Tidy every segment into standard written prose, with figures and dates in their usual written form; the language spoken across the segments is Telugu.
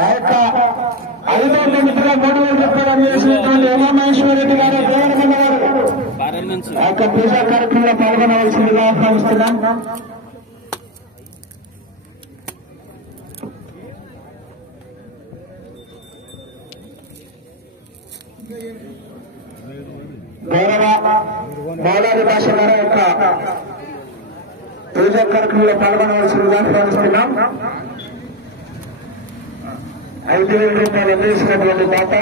ఆ యొక్క 5వ తరగతిలో 3,000 రూపాయలు అందించినటువంటి ఉమామహేశ్వరరెడ్డి గారు దేవరకొండ వారు ఆ యొక్క పూజా కార్యక్రమంలో పాల్గొనవలసిందిగా ఆహ్వానిస్తున్నాం. గౌరవ మౌలాది భాష గారి యొక్క పూజా కార్యక్రమంలో పాల్గొనవలసిందిగా ఆహ్వానిస్తున్నాం. 5,000 రూపాయలు అందించినటువంటి దాత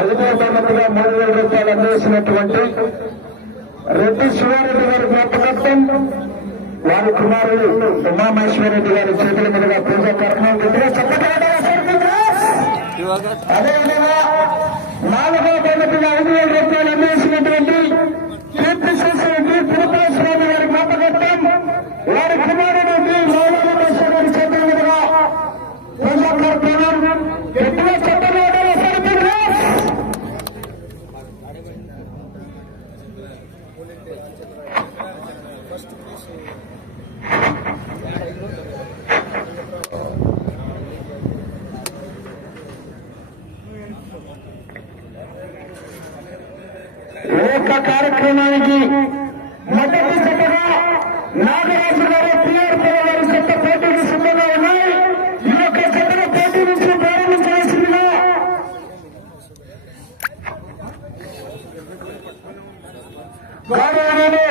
అధికారికంగా 3,000 రూపాయలు అందించినటువంటి రెడ్డి శివారెడ్డి గారి జ్ఞాపకార్థం వారి కుమారులు ఉమామహేశ్వరరెడ్డి గారి చేతుల మీదుగా పూజా కార్యక్రమం అదేవిధంగా 4వ తరగతిగా 5,000 రూపాయలు అందించినటువంటి కీర్తిశేషరెడ్డి తిరుపతిస్వామి గారి జ్ఞాపకార్థం వారి కుమారుడు మౌలామహేశ్వర గారి చేతుల మీదుగా పూజా కార్యక్రమం గట్టిగా చెప్పడం కార్యక్రమానికి మొదటి జతగా నాగరాజు గారు పిఆర్పీ గారి జత పోటీకి సిద్ధంగా ఉన్నాయి. ఈ యొక్క జతను పోటీ నుంచి ప్రారంభించవలసిందిగా గౌరవనీయులు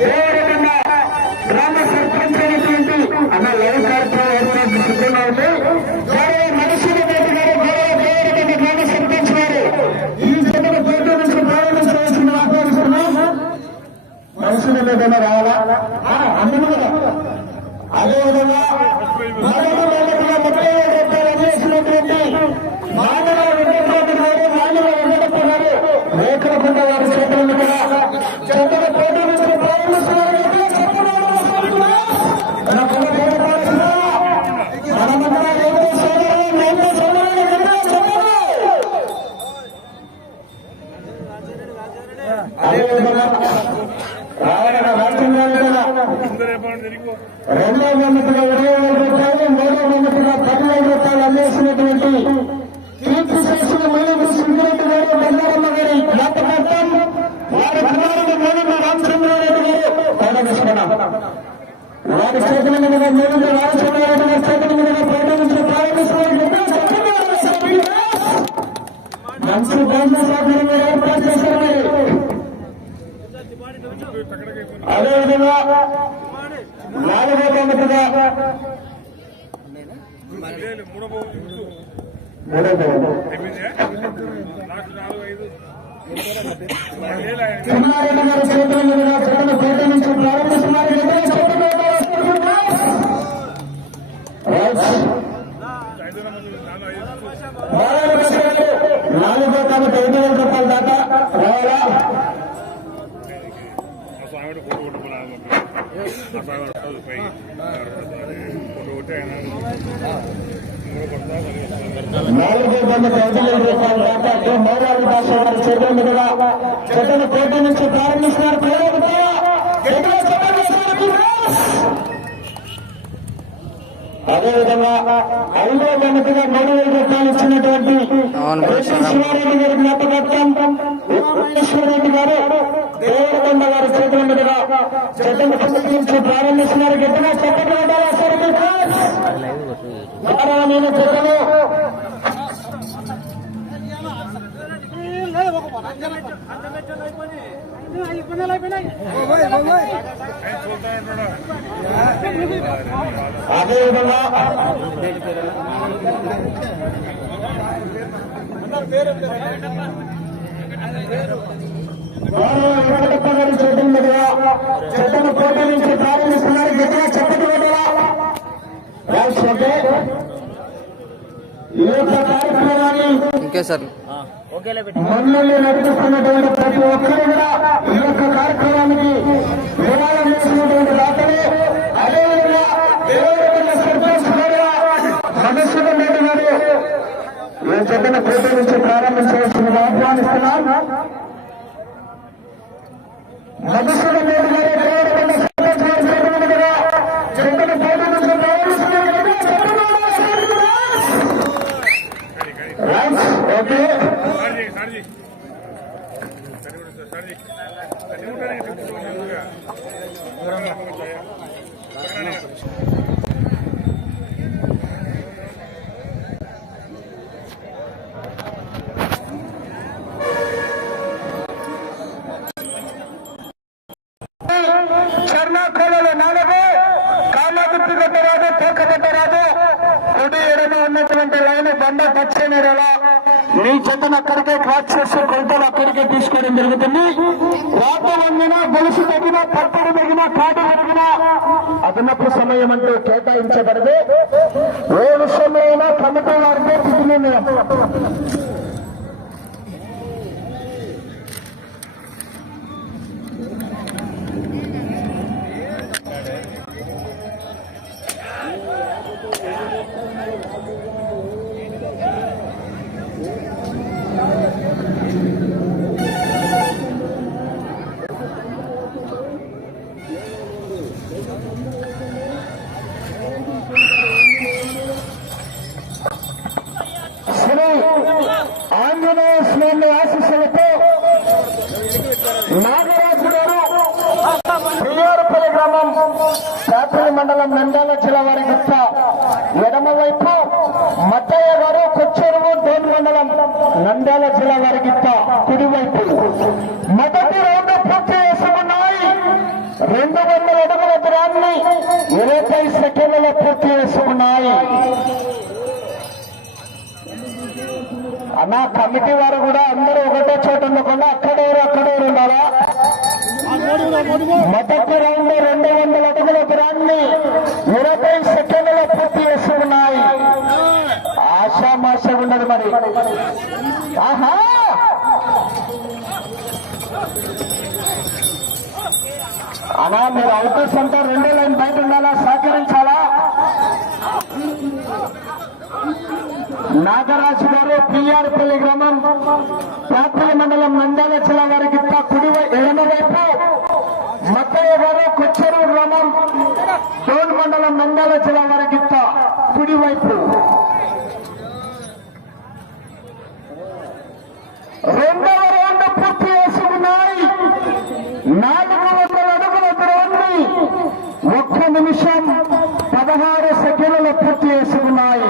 దేవరకొండ గ్రామ సర్పంచ్ అయినటువంటి అన్న లైవ్ కార్యక్రమం ఏర్పాటు సిద్ధంగా ఉంది. గౌరవ మనుషుల రెడ్డి గారు గౌరవ దేవరకొండ గ్రామ సర్పంచ్ గారు ఈ జతను పోటీ నుంచి ప్రారంభించవలసిందిగా ఆహ్వానిస్తున్నాం. మనుషుల ఏదైనా రావాలా అందరూ కదా. అదేవిధంగా 30,000 రూపాయలు అందించినటువంటి మానవ వెంకటరెడ్డి గారు మానవ వెంకటప్ప గారు రేఖలకొండ వారి చేతులను కూడా చెత్తల పోటీ నుంచి ప్రారంభిస్తున్నారు. అదేవిధంగా రెండవ బహుమతిగా 20,000 రూపాయలు, మూడవ బహుమతిగా 10,000 రూపాయలు అందించినటువంటి కీర్తిశేషులు మేలుగు సింగిరెడ్డి గారు బంగారమ్మ గారి జ్ఞాపకార్థం వారి కుమారుడు మేలుగు రామచంద్రారెడ్డి గారు ప్రారంభిస్తున్నాం. వారి చేతుల మీదుగా మేలుగు రామచంద్రారెడ్డి గారి చేతుల మీదుగా ప్రారంభించిన ప్రారంభిస్తున్నారు. మంచి భోజన సౌకర్యం మీరు ఏర్పాటు చేశారు. అదేవిధంగా 4వ తరగతిగా 3,000 గారి చేతుల మీదుగా జగన్ పోటీ నుంచి ప్రారంభిస్తున్నారు. 4వ తరగతి 5,000 రూపాయల దాకా రావాలా? నాలుగో బొమ్మకు 5,000 రూపాయలు దాకా మౌలాది భాష గారి చేతుల మీదుగా జగన్ పోటీ నుంచి ప్రారంభిస్తున్నారు. అదేవిధంగా 5వ బొమ్మకుగా 3,000 రూపాయలు ఇచ్చినటువంటి శివారెడ్డి గారి జ్ఞాపకార్థం ఉమామహేశ్వరరెడ్డి గారు దేవరకొండ గారి చేతుల మీదుగా జగన్ పోటీ నుంచి ప్రారంభిస్తున్నారు. గట్టిగా చెప్పండి. నేను జగను అదేవిధంగా వెంకటప్ప గారి చేతుల మీదుగా జగన్ పోటీ నుంచి ప్రారంభిస్తున్నారు. గట్టిగా చెప్పండి. ఈ యొక్క కార్యక్రమాన్ని మమ్మల్ని నడిపిస్తున్నటువంటి ప్రతి ఒక్కరు కూడా ఈ యొక్క కార్యక్రమానికి విరాళం చేసినటువంటి దాతలు, అదేవిధంగా దేవరకొండ సర్పంచ్ గారు మధుసూదన్ రెడ్డి గారు ఈ జగన్ పోటీ నుంచి ప్రారంభించవలసిందిగా ఆహ్వానిస్తున్నాం. మధుసూదన్ రెడ్డి గారు దేవరకొండ సర్పంచ్ గారు చేతులుగా జగన్ పోటీ నుంచి ప్రయాణిస్తున్నారు ఓకే చర్ణాకోలలో 4 కామాగుప్పి కొట్టరాదు తోక కొట్టరాదు కుడి ఎడమ ఉన్నటువంటి లైన్ బండ పచ్చేనేరలా మీ జతను అక్కడికే క్రాస్ చేసి కొలతలు అక్కడికే తీసుకోవడం జరుగుతుంది. రాత వంగిన గొలుసు తగిన పట్టడు తగిన కాటు పెరిగిన అదనపు సమయం అంటూ కేటాయించబడదు. ఏ విషయమైనా కమిటీ వారితో తుది నిర్ణయం. శ్రీ ఆంజనేయ స్వామి ఆశీస్సులతో నాగరాజు గారు ప్రియారపల్లి గ్రామం శాపల్లి మండలం నంద్యాల జిల్లా వారి గుప్త ఎడమ వైపు, మట్టయ్య గారు కొచ్చెరువు డోన్ మండలం నంద్యాల జిల్లా వారి గుప్త కుడివైపు. మొదటి రౌండ్ పూర్తి చేసుకున్నాయి. 200 అడుగుల దూరాన్ని 20 సెకండ్లలో పూర్తి చేసుకున్నాయి. అన్న కమిటీ వారు కూడా అందరూ ఒకటే చోట ఉండకుండా అక్కడెవరు ఉండాలా. మొదటి రౌండ్ 200 అడుగుల దూరాన్ని 20 సెకండ్లలో పూర్తి చేసుకున్నాయి. ఆశామాష ఉన్నది మరి. ఆహా అన్నా మీరు అవుటర్స్ అంతా 2 లైన్ బయట ఉండాలా, సహకరించాలా. నాగరాజు గారు పిఆర్పల్లి గ్రామం శాపల్లి మండలం నంద్యాల జిల్లా వారికి కుడి ఎడమ వైపు, మట్టయ్య గారు కొచ్చెరువు గ్రామం డోన్ మండలం నంద్యాల జిల్లా వారికి కుడివైపు. 2వ రౌండ్ పూర్తి చేసుకున్నాయి. 400 అడుగుల దూరాన్ని 1 నిమిషం 16 సెకండ్లలో పూర్తి చేసుకున్నాయి.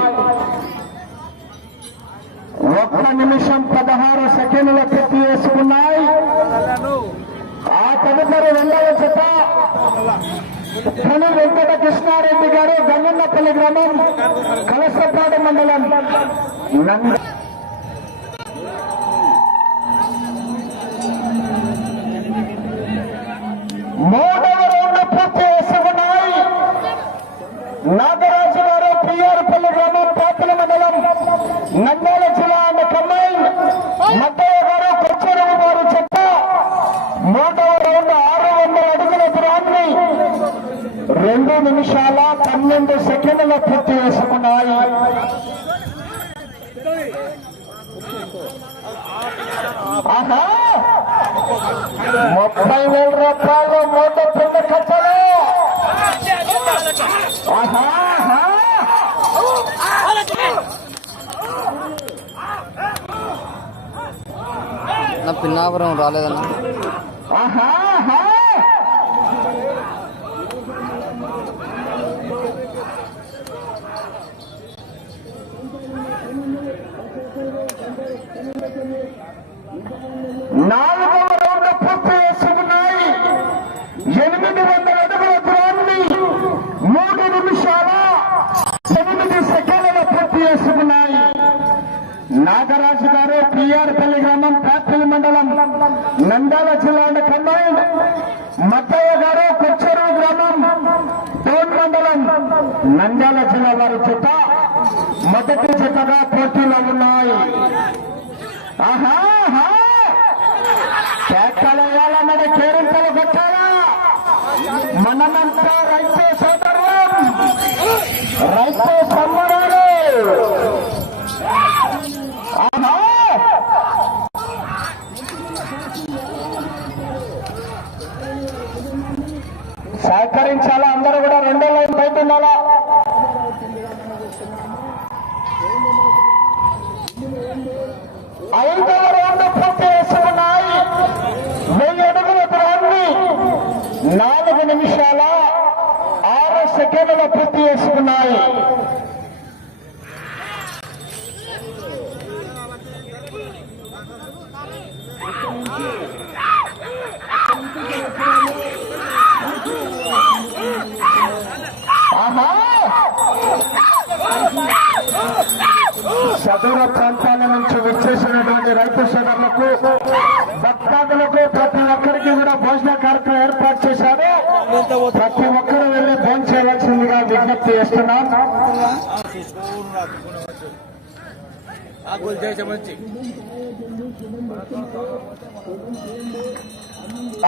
1 నిమిషం 16 సెకండ్ల పూర్తి చేసుకున్నాయి. ఆ తదుపరి 2వ జత పులి వెంకట కృష్ణారెడ్డి గారు గంగన్నపల్లి గ్రామం కలసపాడు మండలం 3వ రౌండ్ పూర్తి చేసుకున్నాయి. నాగరాజు గారు పిఆర్పల్లి గ్రామం శాపల్లి మండలం నంద్యాల జిల్లా అండ్ కంబైన్, మట్టయ్య గారు కొచ్చెరువు వారు చెత్త 3వ రౌండ్ 600 అడుగుల దూరాన్ని 2 నిమిషాల 12 సెకండ్ల పూర్తి చేసుకున్నాయి. ఆహా 30,000 రూపాయలు మూట పిండ ఖర్చులు. ఆహా నా పిన్నాపురం రాలేదన్నా. ఆహా 4వ రౌండ్ పూర్తి చేసుకున్నాయి. 800 అడుగుల దూరాన్ని 3 నిమిషాల 8 సెకండ్ల పూర్తి చేసుకున్నాయి. నాగరాజు గారు పిఆర్పల్లి గ్రామం శాపల్లి మండలం నంద్యాల జిల్లా కంబైన్, మట్టయ్య గారు కొచ్చెరువు గ్రామం డోన్ మండలం నంద్యాల జిల్లా వారి చేత మొదటి జతగా పోటీలో ఉన్నాయి. ఆహా కేకలేయాలన్నది కేరింతలు కొట్టాలా. మనమంతా రైతు సోదరులం, రైతు సంబరాలు. ఆహా సెకండ్ల పూర్తి చేసుకున్నాయి. సదూర ప్రాంతాల నుంచి వచ్చేసినటువంటి రైతు సోదరులకు, భక్తాదులకు ప్రతి ఒక్కరికి కూడా భోజన కార్యక్రమం ఏర్పాటు చేశారు. ప్రతి ఒక్కరు వెళ్లి భోజనం చేయవలసిందిగా విజ్ఞప్తి చేస్తున్నాం.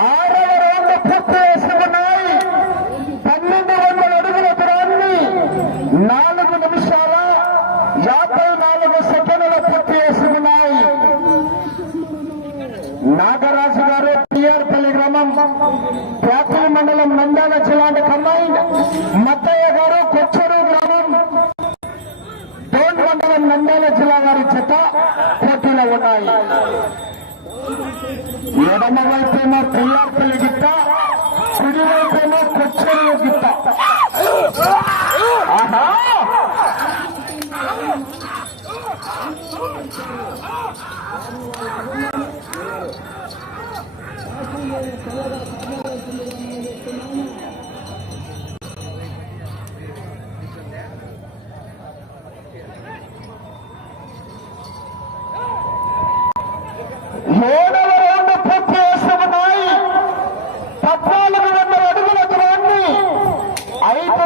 6వ రౌండ్ పూర్తి చేసుకున్నాయి. 1200 అడుగుల దూరాన్ని 4 నిమిషాల 54 సెకండ్ల పూర్తి చేసుకున్నాయి. నాగరాజు గారు పిఆర్పల్లి గ్రామం, ప్యాపల్లి మండలం, నంద్యాల జిల్లా కంబైన్. మత్తయ్య గారు కొచ్చూరు గ్రామం, డోన్ మండలం, నంద్యాల జిల్లా వారి చేత పోటీలో ఉన్నాయి. ఎడమ వైపేమో పిఆర్పల్లి గిట్ట, కుడి వైపేమో కొచ్చూరు గిట్ట. ఆహా,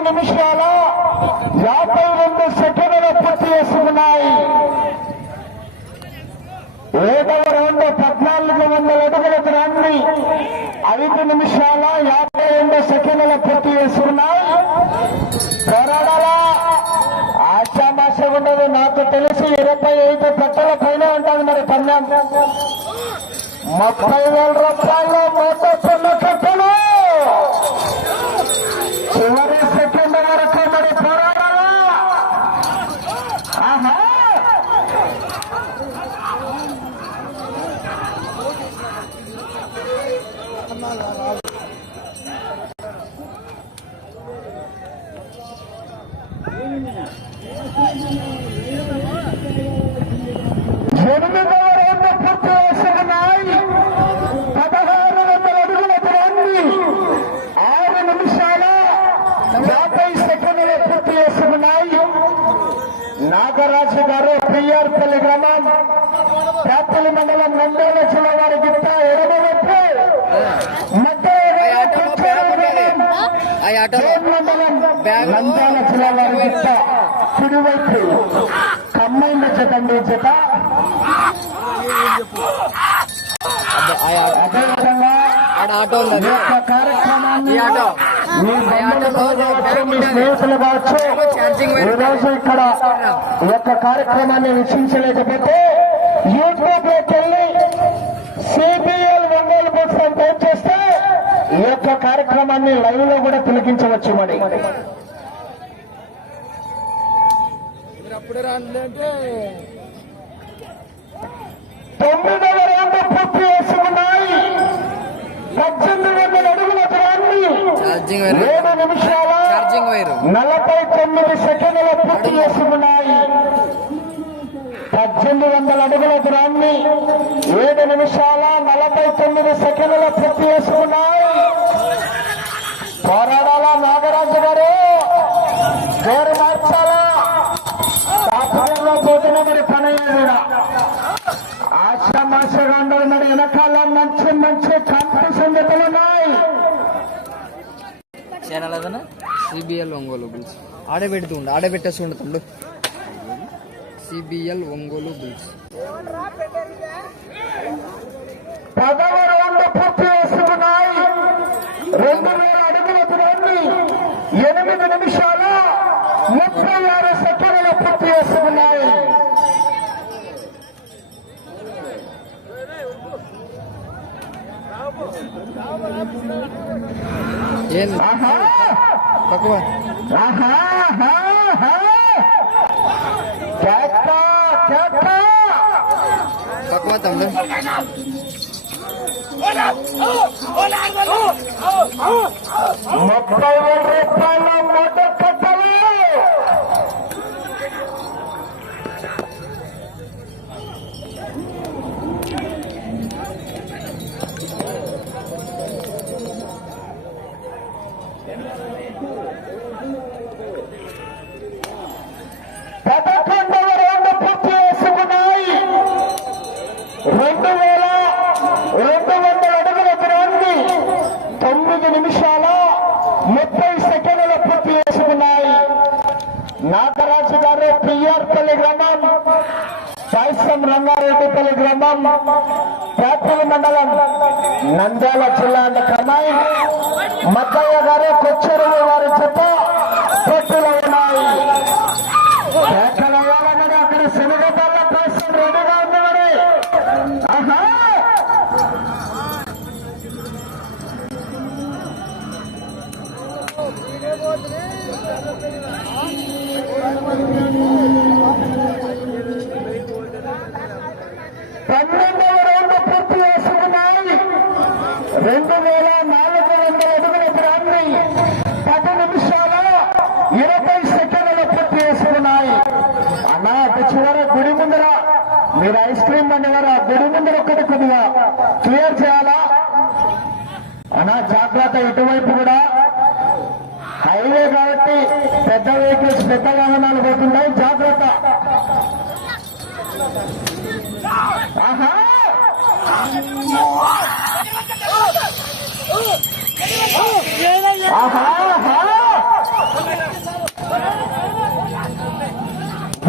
నిమిషాల 52 సెకండ్ల పూర్తి చేసుకున్నాయి. 7వ రౌండ్ 1400 అడుగుల దూరాన్ని 5 నిమిషాల 52 సెకండ్ల పూర్తి చేసుకున్నాయి. పోరాడాలా, ఆశామాష ఉండదు. నాకు తెలిసి 25 పట్టల పైన ఉంటుంది మరి పన్నం. 30,000 రూపాయలు మోటో పన్ను కట్టలు. చివరి సెకండ్ వరకు మరి పోరాడాలా. ఆహా, ఎనిమిదవ రౌండ్ పూర్తి చేసుకున్నాయి. 1600 అడుగుల దూరాన్ని 6 నిమిషాల 50 సెకండ్ల పూర్తి చేసుకున్నాయి. నాగరాజు గారు పిఆర్పల్లి గ్రామం, ప్యాపల్లి మండలం, నంద్యాల జిల్లా వారి గిట్ట ఎడమవైపు. మండలం, నంద్యాల జిల్లా వారి గిట్ట కుడివైపు. కమ్మైంద జతండి జత. అదేవిధంగా ఈ యొక్క కార్యక్రమాన్ని మీ బంధువులు, మీ స్నేహితులు కావచ్చు, ఈరోజు ఇక్కడ ఈ యొక్క కార్యక్రమాన్ని వీక్షించలేకపోతే యూట్యూబ్ లోకి వెళ్ళి సిబిఎల్ ఒంగోలు బుక్స్ అని టైప్ చేస్తే ఈ యొక్క కార్యక్రమాన్ని లైవ్ లో కూడా తిలకించవచ్చు. మరి అంటే 9వ రౌండ్ పూర్తి చేసుకున్నాయి. 1800 అడుగుల దూరాన్ని 7 నిమిషాల 49 సెకండ్ల పూర్తి చేసుకున్నాయి. 1800 అడుగుల దూరాన్ని 7 నిమిషాల 49 సెకండ్ల పూర్తి చేసుకున్నాయి. పోరాడాల నాగరాజు గారు, జోరు మార్చాలా. సాఫల్యంలో పోతున్న మరి పని కూడా ఆశామాషగా ఉండదు. మరి వెనకాల మంచి మంచి కాంపిటీషన్ జరుగుతున్నాయి. సిబిఎల్ ఒంగోలు బుల్స్ ఆడబెడుతుండు, ఆడబెట్టేసి ఉండతుండు. సిబిఎల్ ఒంగోలు బుల్స్ 10వ రౌండ్ పూర్తి చేసుకున్నాయి. 2000 అడుగుల దూరాన్ని 8 నిమిషాల 36 సెకండ్ల పూర్తి చేసుకున్నాయి. ఆహా, తక్కువ తక్కువ తమ్ముడు. 30,000 రూపాయల మొదట 200 అడుగుల దూరాన్ని 9 నిమిషాల 30 సెకండ్ల పూర్తి చేసుకున్నాయి. నాగరాజు గారు పిఆర్పల్లి గ్రామం, సాయిసం రంగారెడ్డిపల్లి గ్రామం, పేపల్లి మండలం, నంద్యాల జిల్లా కమాయి. మద్దయ్య గారు కొచ్చెరువు వారి చెత్త పోటీలో ఉన్నాయి. అక్కడ శనగపల్ల కోసం రెడీగా ఉంది మరి. ఆహా పన్నెండవ రౌండ్ పూర్తి చేసుకున్నాయి. 2400 అడుగుల దూరాన్ని 10 నిమిషాల 20 సెకండ్ల పూర్తి చేసుకున్నాయి. అన్నా అటు చివర గుడి ముందర మీరు ఐస్ క్రీమ్ బండి వారు ఆ గుడి ముందర ఒక్కటి కొద్దిగా క్లియర్ చేయాలా అన్నా? జాగ్రత్త, ఇటువైపు కూడా హైవే కాబట్టి పెద్ద వెహికల్స్, పెద్ద వాహనాలు పోతున్నాయి, జాగ్రత్త. ఆహా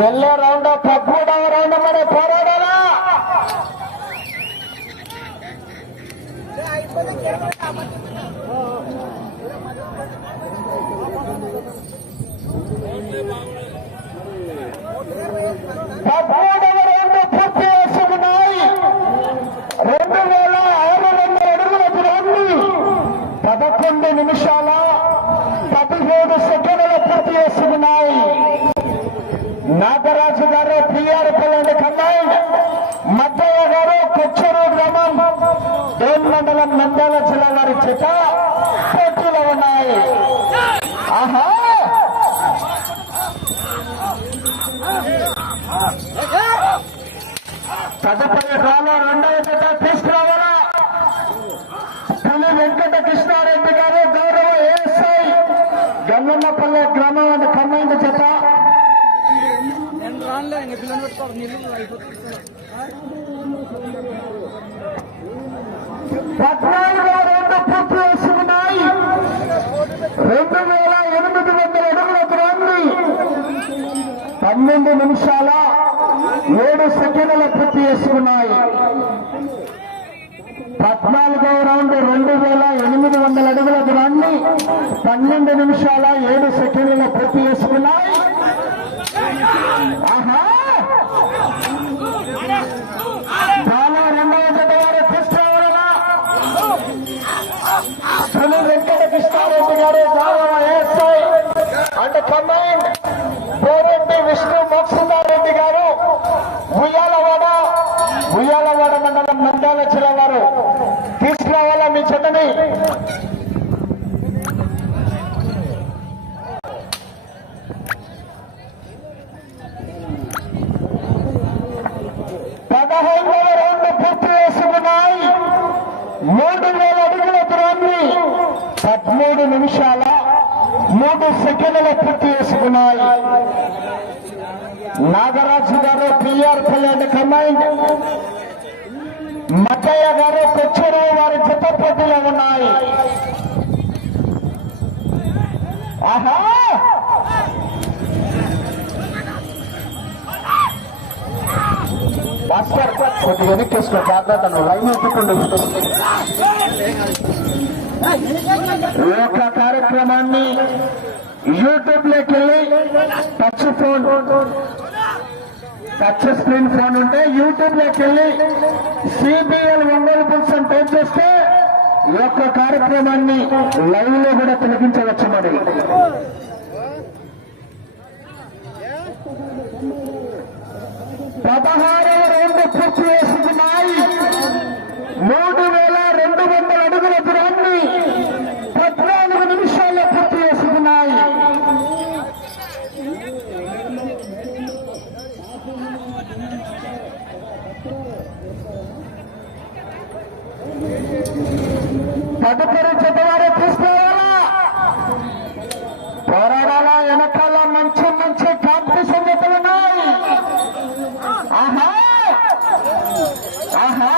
వెళ్ళే రౌండ్ 13వ రౌండ్ మరి పోరాడాలా? పూర్తి చేసుకున్నాయి. 2600 అడుగుల దూరాన్ని 11 నిమిషాల 17 సెకండ్ల పూర్తి చేసుకున్నాయి. నాగరాజు గారు పిఆర్పల్లి కమాండ్, మద్దయ్య గారు కొచ్చెరువు గ్రామం, డోన్ మండలం, నంద్యాల జిల్లా వారి చేత పోటీలో ఉన్నాయి. ఆహా తదుపరి కాలం రెండవ జత తీసుకురావాలా? పులి వెంకట కృష్ణారెడ్డి గారు, గౌరవ ఏఎస్ఐ, గన్నన్నపల్లె గ్రామం కమాండ్ జత. 14వ రౌండ్ పూర్తి చేసుకున్నాయి. 2800 అడుగుల దూరాన్ని 12 నిమిషాల 7 సెకండ్ల పూర్తి చేసుకున్నాయి. 14వ రౌండ్ 2800 అడుగుల దూరాన్ని 12 నిమిషాల 7 సెకండ్ల పూర్తి చేసుకున్నాయి. ఆహా చాలా రెండవ జత వారు తీసుకురావాలా? పులి వెంకట కృష్ణారెడ్డి గారు, గౌరవ ASI and command, Poreddy Vishnu Mokshithareddy గారు, ఉయ్యాలవాడ మండలం, నంద్యాల జిల్లా వారు తీసుకురావాలా మీ చెత్తని? రౌండ్ పూర్తి చేసుకున్నాయి. 3000 అడుగుల దూరాన్ని 13 నిమిషాల 3 సెకండ్ల పూర్తి చేసుకున్నాయి. నాగరాజు గారు పిఆర్పల్లి కమాండ్, మద్దయ్య గారు కొచ్చెరువు వారి జత పోటీలో ఉన్నాయి. ఆహా భాస్కర్ కొద్దిగా వెనక్కేసుకో, జాగ్రత్త, లైన్ ఎత్తుకుండు. ఈ యొక్క కార్యక్రమాన్ని యూట్యూబ్ లోకి వెళ్ళి టచ్ స్క్రీన్ ఫోన్ ఉంటే యూట్యూబ్ లోకి వెళ్ళి సిబిఎల్ ఒంగోలు బుల్స్ అని టైప్ చేస్తే ఈ యొక్క కార్యక్రమాన్ని లైవ్ లో కూడా తిలకించవచ్చు. మరి 16వ రౌండ్ పూర్తి చేసుకున్నాయి. 3200 అడుగుల దూరాన్ని 14 నిమిషాల్లో పూర్తి చేసుకున్నాయి. తదుపరి చెత్తవారు తీసుకోవాలా? పోరాడాలా? వెనకాల మంచి కాంపిటీషన్ ఉన్నాయి. ఆహా ఆహా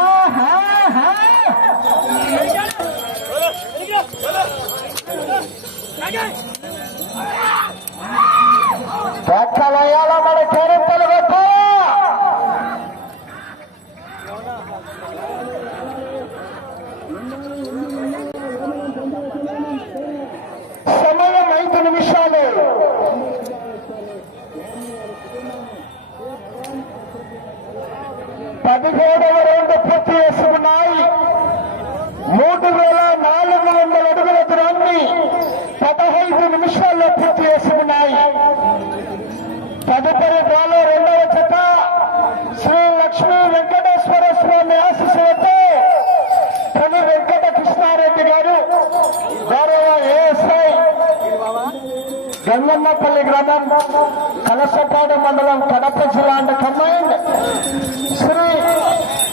గంగన్నపల్లి గ్రామం కలసపాడు మండలం కడప జిల్లా కంబైన్డ్ శ్రీ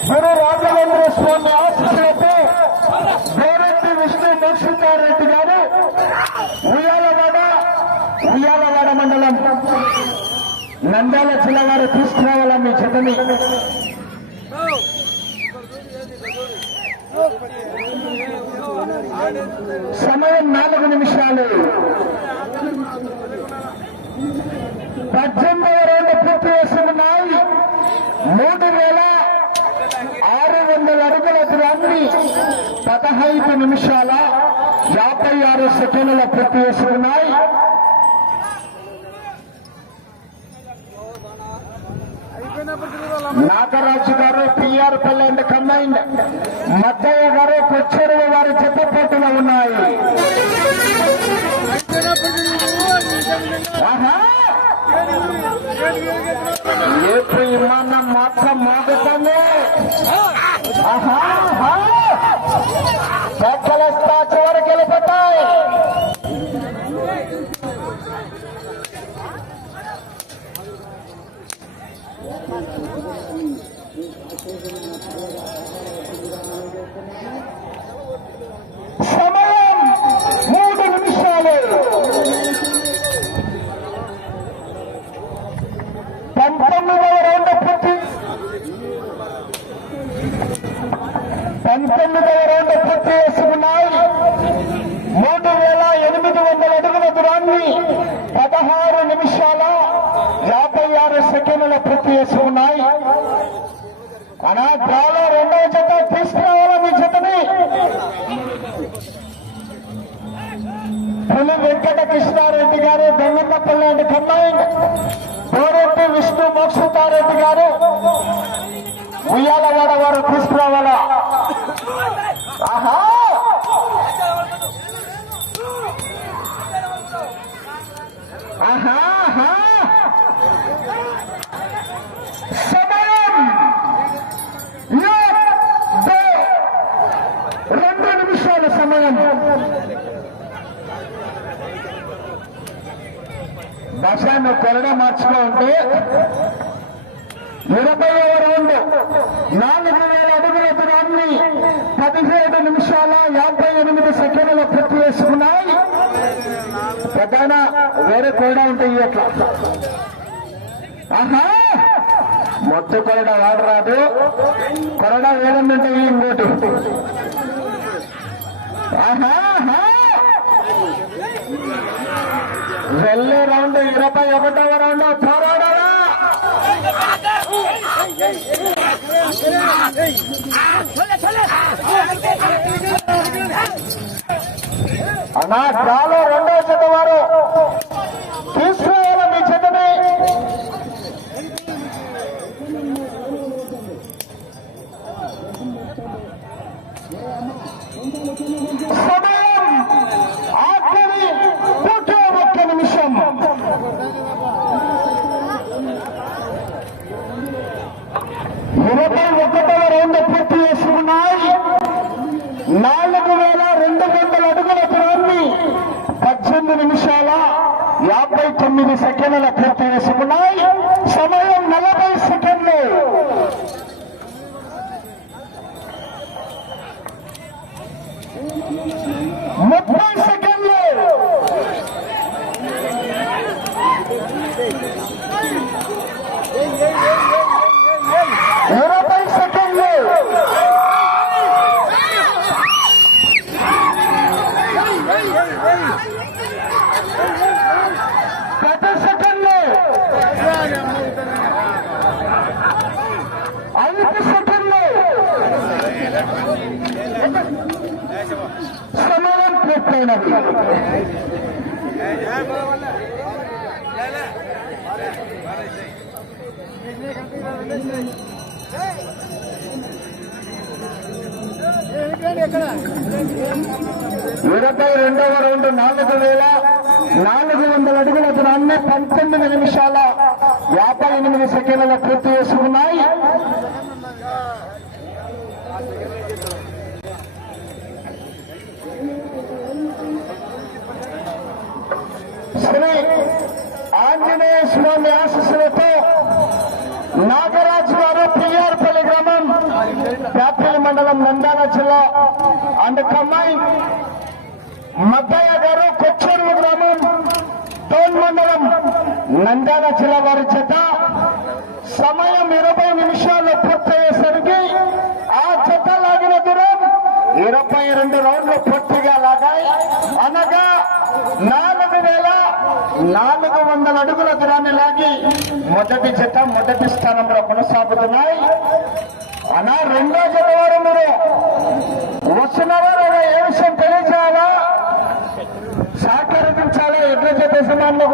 గురు రాఘవేంద్ర స్వామి ఆశీస్సులతో గోరెడ్డి విష్ణు మోక్షితారెడ్డి గారు ఉయ్యాలవాడ మండలం నంద్యాల జిల్లా వారు తీసుకురావాలా మీ జతని. సమయం 4 నిమిషాలు. 18వ రౌండ్ పూర్తి చేస్తున్నాయి. 3600 అడుగుల దూరాన్ని 15 నిమిషాల 56 సెకండ్ల పూర్తి చేస్తున్నాయి. నాగరాజు గారు పిఆర్ పల్లె కంబైన్డ్, మద్దయ్య గారు కొచ్చేరు వారి చెత్తపోటులో ఉన్నాయి. ఏపు విమానం మాత్రం మాగుతుంది. చక్కలేస్తా చివరికి వెళ్ళిపోతాయి. సమయం 3 నిమిషాలు. 19వ రౌండ్ పూర్తి. 19వ రౌండ్ పూర్తి చేసుకున్నాయి. 3800 అడుగుల దూరాన్ని 16 నిమిషాల 56 సెకండ్ల పూర్తి చేసుకున్నాయి. అనా డ్రాలో 2వ జత తీసుకురావాలా మీ జతని. పులి వెంకట కృష్ణారెడ్డి గారు గంగన్నపల్లి కంబైన్డ్, గోరెడ్డి విష్ణు మోక్షితారెడ్డి గారు ఉయ్యాలవాడ వారు తీసుకురావాలా. సమయం 2 నిమిషాల సమయం. దశాన్ని త్వరగా మార్చుకుంటే 20వ రౌండ్ 4000 అడుగుల దూరాన్ని 17 నిమిషాల 58 సెకండ్ల పూర్తి చేసుకున్నాయి. ప్రధాన వేరే కూడా ఉంటాయి అట్లా. మొత్తం కొరడ వాడరాదు, కొరడ వేరేందంటే ఇంకోటి. వెళ్ళే రౌండ్ 21వ రౌండ్ పోరాడాలా. అన్నా డ్రాలో 2వ జత వారు తీసుకోవాలి మీ జతని. సమయం ఆఖరి 1 నిమిషం. 21వ రౌండ్ పూర్తి చేసుకున్నాయి. 4200 అడుగుల దూరాన్ని 18 నిమిషాల 59 సెకండ్ల పూర్తి చేసుకున్నాయి. సమయం 40 సెకండ్లు. 30 సెకండ్లు. 20 సెకండ్లు. 10 సెకండ్లు. 5 సెకండ్లు. సమయం పూర్తయినది. ఇరవై 2వ రౌండ్ 4400 అడుగుల దూరాన్ని 19 నిమిషాల 58 సెకండ్ల పూర్తి చేసుకున్నాయి. శ్రీ నంద్యాల జిల్లా అండ్ కమ్మాయి మద్దయ్య గారు కొచ్చూరు గ్రామం టౌన్ మండలం నంద్యాల జిల్లా వారి చేత సమయం 20 నిమిషాలు పూర్తయ్యేసరికి ఆ చెత్త లాగిన దూరం 22 రౌండ్లు పూర్తిగా లాగాయి. అనగా 4,400 అడుగుల దూరాన్ని లాగి మొదటి జత మొదటి స్థానంలో కొనసాగుతున్నాయి. అనా రెండో జత వారు మీరు